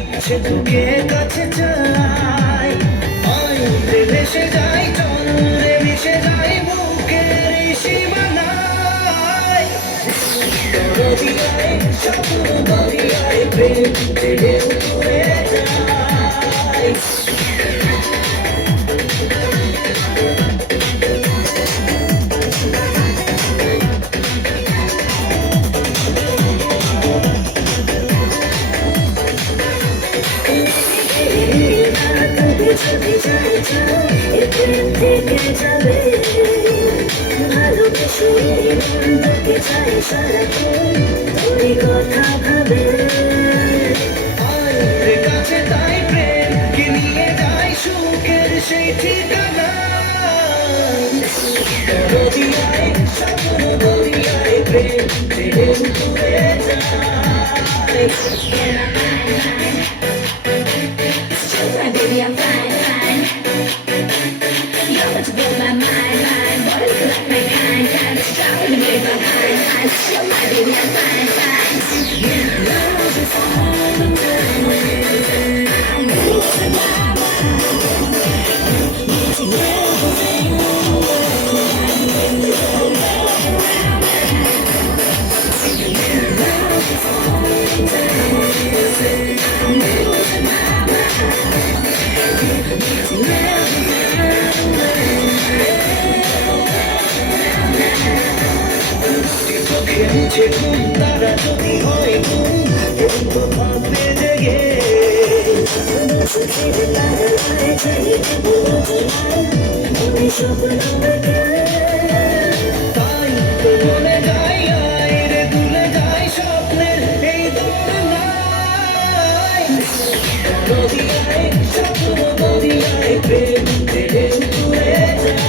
ইচ্ছে তোকে কাছে চাই, আইরে ভেসে যাই, চন্দ্রে মিশে যাই, বুকের সীমানায়। দরিয়ায় স্বপ্ন দরিয়ায় প্রেম ছেড়ে উড়ে যায়। কথা ভাবে আইরে কাছে তাই প্রেম কে নিয়ে যায় সুখের সেই ঠিকানা। দরিয়ায় স্বপ্ন দরিয়ায় প্রেম ছেড়ে উড়ে যায়। Baby, I'm fine, fine. You're what to blow my mind, mind. Boy, you like my kind, kind. Strong with me, baby, I'm fine, fine. You're my baby, I'm fine, fine. Love is all the time. I'm losing my mind. It's everything in the world. Love is all the time. I'm losing my চোখে মুছে ঘুম তারা যদি হয় ঘুম তো ভাববে জেগে। তাই তো বলে যাই আইরে তুলে যাই স্বপ্নের এই দোলনায়। দরিয়ায় স্বপ্ন দরিয়ায় প্রেম ছেড়ে উড়ে যায়।